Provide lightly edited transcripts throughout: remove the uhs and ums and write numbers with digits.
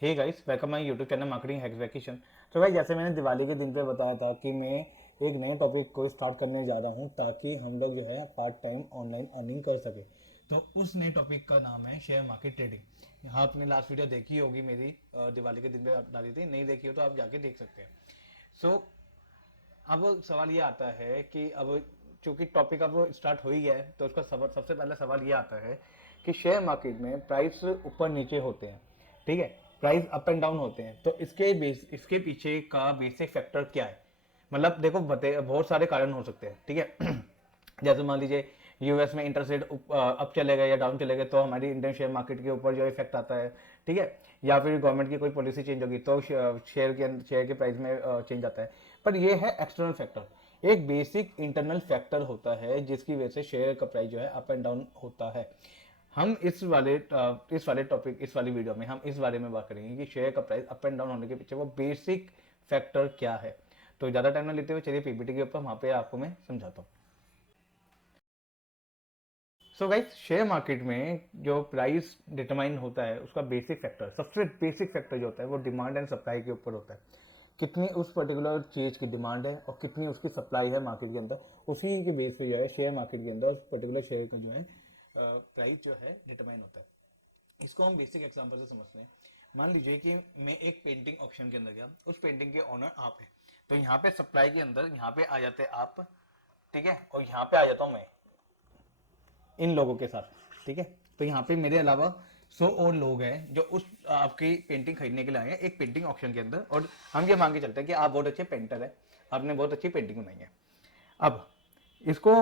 Hey guys, welcome my YouTube channel marketing hacks vacation. तो भाई जैसे मैंने दिवाली के दिन पे बताया था कि मैं एक नए टॉपिक को स्टार्ट करने जा रहा हूँ ताकि हम लोग जो है पार्ट टाइम ऑनलाइन अर्निंग कर सके। तो उस नए टॉपिक का नाम है शेयर मार्केट ट्रेडिंग। यहाँ आपने लास्ट वीडियो देखी होगी मेरी, दिवाली के दिन पे डाली थी। नहीं देखी हो तो आप जाके देख सकते हैं। सो अब सवाल ये आता है कि अब चूंकि टॉपिक अब स्टार्ट हो ही गया है तो उसका सबसे पहला सवाल ये आता है कि शेयर मार्केट में प्राइस ऊपर नीचे होते हैं, ठीक है। प्राइस अप एंड डाउन होते हैं, तो इसके पीछे का बेसिक फैक्टर क्या है। मतलब देखो बहुत सारे कारण हो सकते हैं, ठीक है। जैसे मान लीजिए यूएस में इंटरेस्ट रेट अप चले गए या डाउन चले गए तो हमारी इंडियन शेयर मार्केट के ऊपर जो इफेक्ट आता है, ठीक है। या फिर गवर्नमेंट की कोई पॉलिसी चेंज होगी तो शेयर के प्राइस में चेंज आता है। पर ये है एक्सटर्नल फैक्टर। एक बेसिक इंटरनल फैक्टर होता है जिसकी वजह से शेयर का प्राइस जो है अप एंड डाउन होता है। हम इस वाली वीडियो में हम इस बारे में बात करेंगे कि शेयर का प्राइस अप एंड डाउन होने के पीछे वो बेसिक फैक्टर क्या है। तो ज़्यादा टाइम ना लेते हुए चलिए पीपीटी के ऊपर वहाँ पे आपको मैं समझाता हूँ। सो गाइस, शेयर मार्केट में जो प्राइस डिटरमाइन होता है उसका बेसिक फैक्टर, सबसे बेसिक फैक्टर जो होता है वो डिमांड एंड सप्लाई के ऊपर होता है। कितनी उस पर्टिकुलर चीज़ की डिमांड है और कितनी उसकी सप्लाई है मार्केट के अंदर, उसी के बेस पे जो है शेयर मार्केट के अंदर उस पर्टिकुलर शेयर का जो है प्राइस जो है डिटरमाइन होता है। इसको हम बेसिक एग्जांपल से समझते हैं। मान लीजिए कि मैं एक पेंटिंग ऑप्शन के अंदर गया, उस पेंटिंग के ओनर आप हैं। तो यहाँ पे सप्लाई के अंदर यहाँ पे आ जाते हैं आप, ठीक है, और यहाँ पे आ जाता हूँ मैं इन लोगों के साथ, ठीक है। तो यहाँ पे मेरे अलावा 100 और लोग हैं जो उस आपकी पेंटिंग खरीदने के लिए आए हैं एक पेंटिंग ऑप्शन के अंदर, और हम ये मान के चलते हैं कि आप बहुत अच्छे पेंटर है, आपने बहुत अच्छी पेंटिंग बनाई है। अब इसको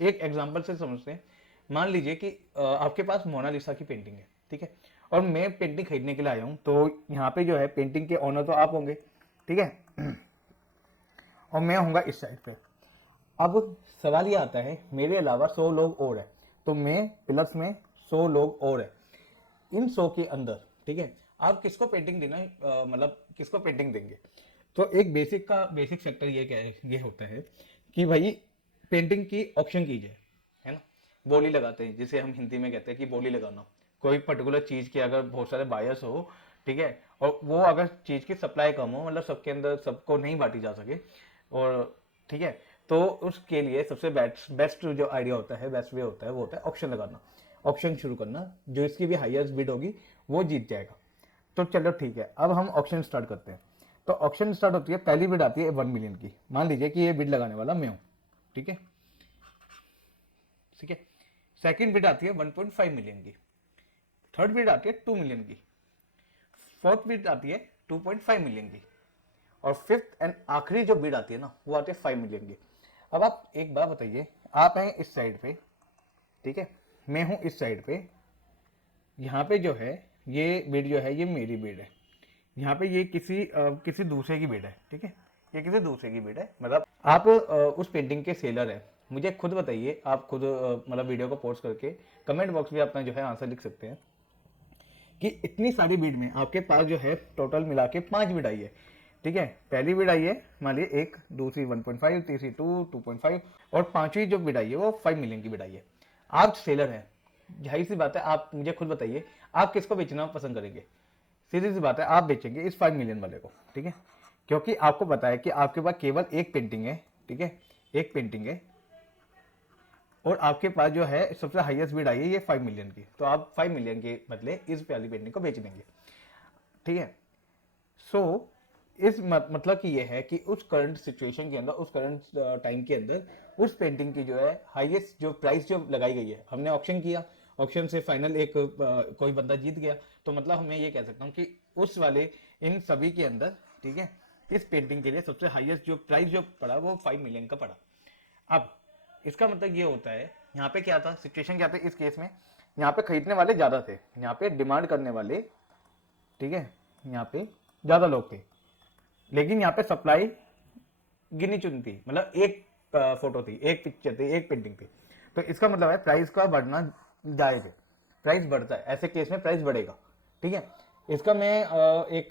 एक एग्जांपल से समझते हैं। मान लीजिए कि आपके पास मोनालिसा की पेंटिंग है, ठीक है, और मैं पेंटिंग खरीदने के लिए आया हूँ। तो यहाँ पे जो है पेंटिंग के ओनर तो आप होंगे, ठीक है, और मैं होऊंगा इस साइड पे। अब सवाल ये आता है मेरे अलावा 100 लोग और हैं, तो मैं प्लस में 100 लोग और हैं। इन 100 के अंदर, ठीक है, आप किसको पेंटिंग देना मतलब किसको पेंटिंग देंगे। तो एक बेसिक फैक्टर ये क्या है, ये होता है कि भाई पेंटिंग की ऑप्शन की जाए, है ना। बोली लगाते हैं जिसे हम हिंदी में कहते हैं कि बोली लगाना। कोई पर्टिकुलर चीज के अगर बहुत सारे बायर्स हो, ठीक है, और वो अगर चीज की सप्लाई कम हो, मतलब सबके अंदर सबको नहीं बांटी जा सके, और ठीक है, तो उसके लिए सबसे बेस्ट जो आइडिया होता है, बेस्ट वे होता है वो होता है ऑप्शन लगाना, ऑप्शन शुरू करना। जो इसकी भी हाईएस्ट बिड होगी वो जीत जाएगा। तो चलो ठीक है, अब हम ऑप्शन स्टार्ट करते हैं। तो ऑप्शन स्टार्ट होती है, पहली बिड आती है 1 मिलियन की। मान लीजिए कि ये बिड लगाने वाला मैं हूं, ठीक है, ठीक है। सेकंड बिड आती है 1.5 मिलियन की। थर्ड बिड आती है 2 मिलियन की। फोर्थ बिड आती है 2.5 मिलियन की। और फिफ्थ एंड आखिरी जो बिड आती है ना वो आती है 5 मिलियन की। अब आप एक बात बताइए, आप हैं इस साइड पे, ठीक है, मैं हूं इस साइड पे। यहाँ पे जो है ये बिड जो है ये मेरी बिड है। यहाँ पे ये किसी दूसरे की बिड है, ठीक है, ये किसी दूसरे की बिड है। मतलब आप उस पेंटिंग के सेलर है। मुझे खुद बताइए, आप खुद मतलब वीडियो को पॉज करके कमेंट बॉक्स में अपना जो है आंसर लिख सकते हैं कि इतनी सारी बिड में आपके पास जो है टोटल मिला के 5 बिड आई है, ठीक है। पहली बिड आई है मान लीजिए एक, दूसरी 1.5, तीसरी 2.5, और पांचवी जो बिड आई है वो 5 मिलियन की बिड आई है। आप सेलर हैं, जाहिर सी बात है, आप मुझे खुद बताइए आप किसको बेचना पसंद करेंगे। सीधी सी बात है, आप बेचेंगे इस 5 मिलियन वाले को, ठीक है, क्योंकि आपको पता है कि आपके पास केवल एक पेंटिंग है, ठीक है, एक पेंटिंग है, और आपके पास जो है सबसे हाईएस्ट बिड आई है ये 5 मिलियन की। तो आप 5 मिलियन के बदले इस वाली पेंटिंग को बेच देंगे, ठीक है। सो इस मतलब कि ये है कि उस करंट सिचुएशन के अंदर, उस करंट टाइम के अंदर उस पेंटिंग की जो है हाईएस्ट जो प्राइस जो लगाई गई है, हमने ऑप्शन किया, ऑप्शन से फाइनल एक कोई बंदा जीत गया। तो मतलब मैं ये कह सकता हूँ कि उस वाले इन सभी के अंदर, ठीक है, इस पेंटिंग के लिए सबसे हाईएस्ट जो प्राइस जो पड़ा वो 5 मिलियन का पड़ा। अब इसका मतलब ये होता है, यहाँ पे क्या था, सिचुएशन क्या था इस केस में, यहाँ पे खरीदने वाले ज्यादा थे, यहाँ पे डिमांड करने वाले, ठीक है, यहाँ पे ज्यादा लोग थे, लेकिन यहाँ पे सप्लाई गिनी चुनी थी। मतलब एक फोटो थी, एक पिक्चर थी, एक पेंटिंग थी। तो इसका मतलब है प्राइस का बढ़ना जायज है, प्राइस बढ़ता है, ऐसे केस में प्राइस बढ़ेगा, ठीक है। इसका मैं एक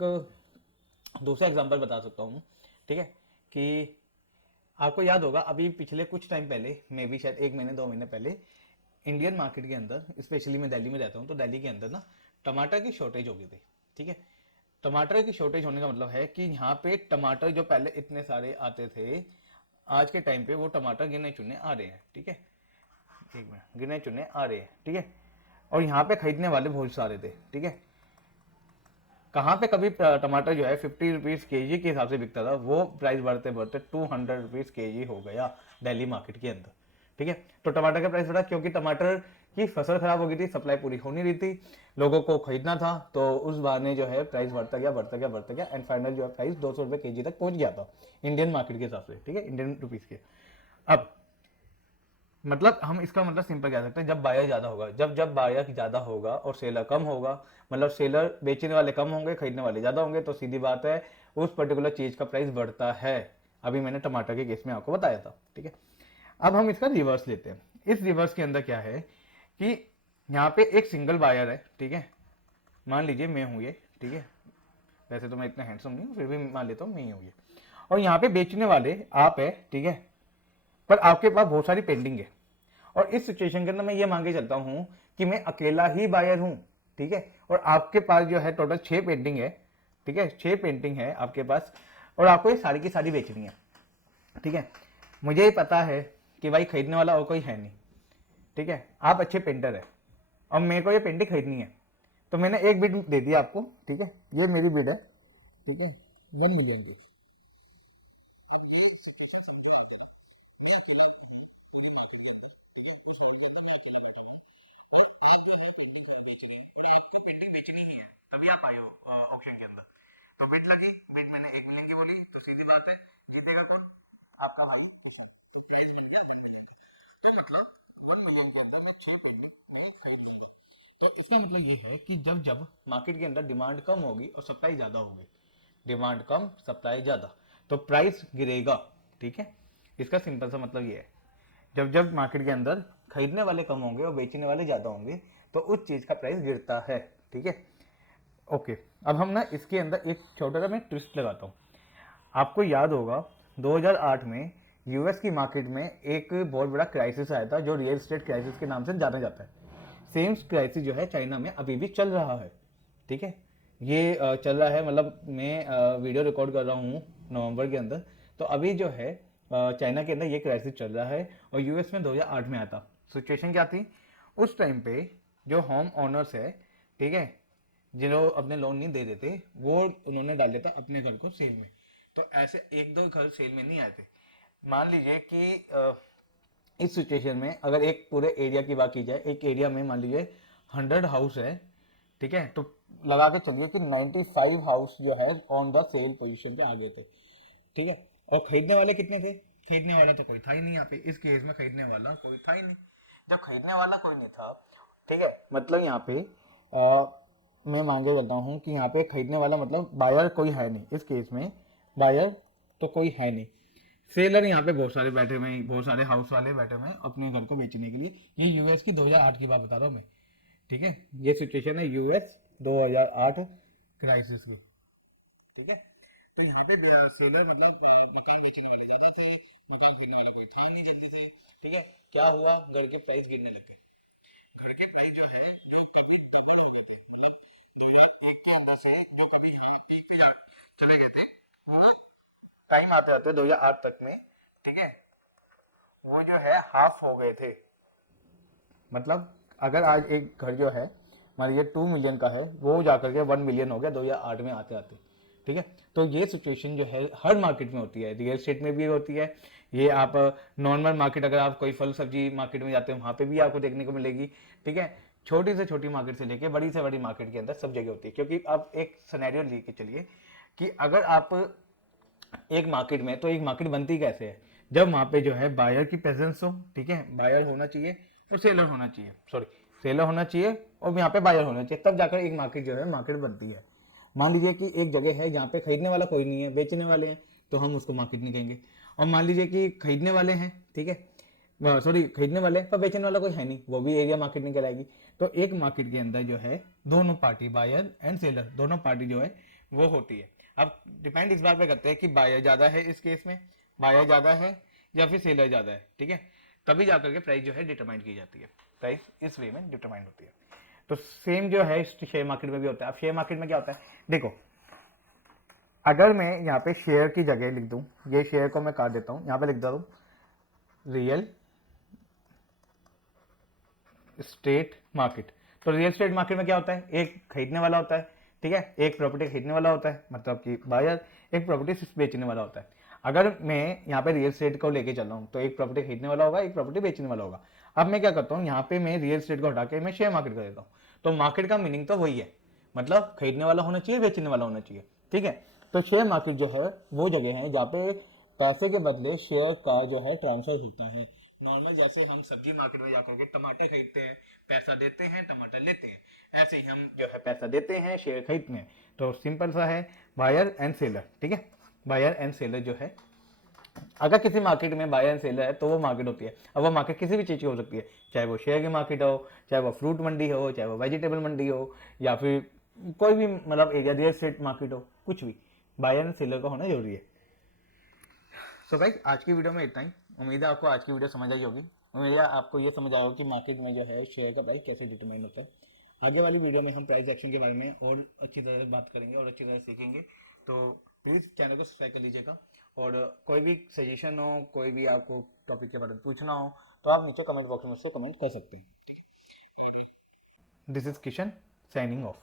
दूसरा एग्जांपल बता सकता हूँ, ठीक है, कि आपको याद होगा अभी पिछले कुछ टाइम पहले, मे भी शायद 1 महीने 2 महीने पहले, इंडियन मार्केट के अंदर, स्पेशली मैं दिल्ली में रहता हूँ, तो दिल्ली के अंदर ना टमाटर की शॉर्टेज हो गई थी, ठीक है। टमाटर की शॉर्टेज होने का मतलब है कि यहाँ पे टमाटर जो पहले इतने सारे आते थे, आज के टाइम पे वो टमाटर गिने चुने आ रहे हैं, ठीक है, एक मिनट, गिने चुने आ रहे हैं, ठीक है। और यहाँ पे खरीदने वाले बहुत सारे थे, ठीक है। कहाँ पे कभी टमाटर जो है 50 रुपीज के जी के हिसाब से बिकता था, वो प्राइस बढ़ते बढ़ते 200 रुपीज के जी हो गया दिल्ली मार्केट के अंदर, ठीक है। तो टमाटर का प्राइस बढ़ा क्योंकि टमाटर की फसल खराब हो गई थी, सप्लाई पूरी हो नहीं रही थी, लोगों को खरीदना था, तो उस बहाने जो है प्राइस बढ़ता गया बढ़ता गया बढ़ता गया, एंड फाइनल जो है प्राइस 200 रुपये के जी तक पहुंच गया था इंडियन मार्केट के हिसाब से, ठीक है, इंडियन रुपीज के। अब मतलब हम इसका मतलब सिंपल कह सकते हैं, जब बायर ज्यादा होगा, जब जब बायर ज्यादा होगा और सेलर कम होगा, मतलब सेलर बेचने वाले कम होंगे, खरीदने वाले ज्यादा होंगे, तो सीधी बात है उस पर्टिकुलर चीज का प्राइस बढ़ता है। अभी मैंने टमाटर के केस में आपको बताया था, ठीक है। अब हम इसका रिवर्स लेते हैं। इस रिवर्स के अंदर क्या है कि यहाँ पे एक सिंगल बायर है, ठीक है, मान लीजिए मैं हूँ ये, ठीक है, वैसे तो मैं इतना हैंडसम नहीं हूँ, फिर भी मान लेता हूँ मैं ही हूँ ये, और यहाँ पे बेचने वाले आप है, ठीक है, पर आपके पास बहुत सारी पेंडिंग है। और इस सिचुएशन के अंदर मैं ये मान के चलता हूं कि मैं अकेला ही बायर हूं, ठीक है, और आपके पास जो है टोटल 6 पेंटिंग है, ठीक है, 6 पेंटिंग है आपके पास, और आपको ये सारी की सारी बेचनी है, ठीक है। मुझे ही पता है कि भाई खरीदने वाला और कोई है नहीं, ठीक है, आप अच्छे पेंटर है और मेरे को ये पेंटिंग खरीदनी है, तो मैंने एक बिड दे दिया आपको, ठीक है, ये मेरी बिड है, ठीक है, 1 मिलियन की। तभी आप आए हो ऑक्शन के अंदर, तो बिड लगी, बिड मैंने 1 मिलियन की बोली, तो सीधी बात है जीतेगा कौन, आपका भाई। तो मतलब 1 मिलियन के अंदर मैं 6 पेंटिंग नहीं खरीद लूंगा। तो इसका मतलब ये है कि जब जब मार्केट के अंदर डिमांड कम होगी और सप्लाई ज्यादा होगी, डिमांड कम सप्लाई ज्यादा, तो प्राइस गिरेगा, ठीक है। इसका सिंपल सा मतलब ये है, जब जब मार्केट के अंदर खरीदने वाले कम होंगे और बेचने वाले ज्यादा होंगे, तो उस चीज का प्राइस गिरता है, ठीक है। ओके, अब हम ना इसके अंदर एक छोटा सा मैं ट्विस्ट लगाता हूँ। आपको याद होगा 2008 में यूएस की मार्केट में एक बहुत बड़ा क्राइसिस आया था, जो रियल एस्टेट क्राइसिस के नाम से जाना जाता है। सेम क्राइसिस जो है चाइना में अभी भी चल रहा है, ठीक है। ये चल रहा है, मतलब मैं वीडियो रिकॉर्ड कर रहा हूँ नवंबर के अंदर, तो अभी जो है चाइना के अंदर ये क्राइसिस चल रहा है, और यूएस में 2008 में आया था। सिचुएशन क्या थी उस टाइम पे, जो होम ओनर्स है, ठीक है, जिन्होंने अपने लोन नहीं दे देते, वो उन्होंने डाल दिया था अपने घर को सेल में। तो ऐसे एक दो घर सेल में नहीं आए थे। मान लीजिए कि इस सिचुएशन में अगर एक पूरे एरिया की बात की जाए, एक एरिया में मान लीजिए 100 हाउस है, ठीक है, तो लगा के चलिए कि 95 हाउस जो है ऑन द सेल पोजीशन पे आ गए थे, ठीक है। और खरीदने वाले कितने थे, खरीदने वाला तो कोई था ही नहीं यहाँ पे, इस केस में खरीदने वाला कोई था ही नहीं। जब खरीदने वाला कोई नहीं था, ठीक है, मतलब यहाँ पे मैं मांगे चलता हूँ कि यहाँ पे खरीदने वाला मतलब बायर कोई है नहीं, इस केस में बायर तो कोई है नहीं, सेलर यहाँ पे बहुत सारे बैठे हुए हैं, बहुत सारे हाउस वाले बैठे हुए हैं अपने घर को बेचने के लिए। ये यूएस की 2008 की बात बता रहा हूँ मैं, ठीक है, ये सिचुएशन है यूएस 2008 क्राइसिस को, ठीक है। तो यहाँ पे सेलर मतलब मकान बेचने वाले ज्यादा थे, मकान खरीदने वाले कोई थे ही नहीं जल्दी से, ठीक है। क्या हुआ, घर के प्राइस गिरने लगे, घर के प्राइस जो है वो कभी कभी हो गए थे, मतलब 2001 के अंदर से जो कभी पीक पे चले गए थे, वो टाइम आते आते 2008 तक में, ठीक है, वो जो है हाफ हो गए थे। मतलब अगर आज एक घर जो है मान लीजिए 2 मिलियन का है, वो जाकर के 1 मिलियन हो गया 2008 में आते आते, ठीक है। तो ये सिचुएशन जो है हर मार्केट में होती है, रियल एस्टेट में भी होती है, ये आप नॉर्मल मार्केट, अगर आप कोई फल सब्जी मार्केट में जाते हैं वहां पे भी आपको देखने को मिलेगी, ठीक है। छोटी से छोटी मार्केट से लेके बड़ी से बड़ी मार्केट के अंदर सब जगह होती है, क्योंकि आप एक सिनेरियो लेके चलिए कि अगर आप एक मार्केट में, तो एक मार्केट बनती कैसे है, जब वहां पे जो है बायर की प्रेजेंस हो, ठीक है, बायर होना चाहिए और सेलर होना चाहिए, सॉरी, सेलर होना चाहिए और यहाँ पे बायर होना चाहिए, तब जाकर एक मार्केट जो है मार्केट बनती है। मान लीजिए कि एक जगह है जहाँ पे खरीदने वाला कोई नहीं है, बेचने वाले हैं, तो हम उसको मार्केट नहीं कहेंगे। और मान लीजिए कि खरीदने वाले हैं, ठीक है, सॉरी, खरीदने वाले पर बेचने वाला कोई है नहीं, वो भी एरिया मार्केट नहीं कहलाएगी। तो एक मार्केट के अंदर जो है दोनों पार्टी, बायर एंड सेलर, दोनों पार्टी जो है वो होती है। अब डिपेंड इस बात पे करते हैं कि बायर ज्यादा है, इस केस में बायर ज्यादा है या फिर सेलर ज्यादा है, ठीक है, तभी जाकर के प्राइस जो है डिटरमाइन की जाती है, प्राइस इस वे में डिटरमाइन होती है। तो सेम जो है शेयर मार्केट में भी होता है। अब शेयर मार्केट में क्या होता है, देखो अगर मैं यहाँ पे शेयर की जगह लिख दूं, ये शेयर को मैं काट देता हूँ, यहाँ पे लिख देता हूँ रियल स्टेट मार्केट। तो रियल स्टेट मार्केट में क्या होता है, एक खरीदने वाला होता है, ठीक है, एक प्रॉपर्टी खरीदने वाला होता है, मतलब कि बायर, एक प्रॉपर्टी बेचने वाला होता है। अगर मैं यहाँ पे रियल स्टेट को लेके चल रहा हूँ तो एक प्रॉपर्टी खरीदने वाला होगा, एक प्रॉपर्टी बेचने वाला होगा। अब मैं क्या करता हूँ, यहाँ पे मैं रियल स्टेट को हटा के मैं शेयर मार्केट कर देता हूँ। तो मार्केट का मीनिंग तो वही है, मतलब खरीदने वाला होना चाहिए, बेचने वाला होना चाहिए, ठीक है। तो शेयर मार्केट जो है वो जगह है जहाँ पे पैसे के बदले शेयर का जो है ट्रांसफर होता है। नॉर्मल जैसे हम सब्जी मार्केट में जाकर के टमाटर खरीदते हैं, पैसा देते हैं, टमाटर लेते हैं, ऐसे ही हम जो है पैसा देते हैं, शेयर खरीदते हैं। तो सिंपल सा है, बायर एंड सेलर, ठीक है। बायर एंड सेलर जो है, अगर किसी मार्केट में बायर एंड सेलर है तो वो मार्केट होती है। अब वो मार्केट किसी भी चीज़ की हो सकती है, चाहे वो शेयर की मार्केट हो, चाहे वो फ्रूट मंडी हो, चाहे वो वेजिटेबल मंडी हो, या फिर कोई भी मतलब एरिया रियल एस्टेट मार्केट हो, कुछ भी बायर एंड सेलर का होना जरूरी है। सो भाई आज की वीडियो में इतना ही। उम्मीद है आपको आज की वीडियो समझ आई होगी। उम्मीद है आपको ये समझ आया होगा कि मार्केट में जो है शेयर का प्राइस कैसे डिटरमाइन होता है। आगे वाली वीडियो में हम प्राइस एक्शन के बारे में और अच्छी तरह से बात करेंगे और अच्छी तरह से सीखेंगे। तो प्लीज़ चैनल को सब्सक्राइब कर लीजिएगा, और कोई भी सजेशन हो, कोई भी आपको टॉपिक के बारे में पूछना हो तो आप नीचे कमेंट बॉक्स में मुझसे कमेंट कर सकते हैं। This is Kishan signing off.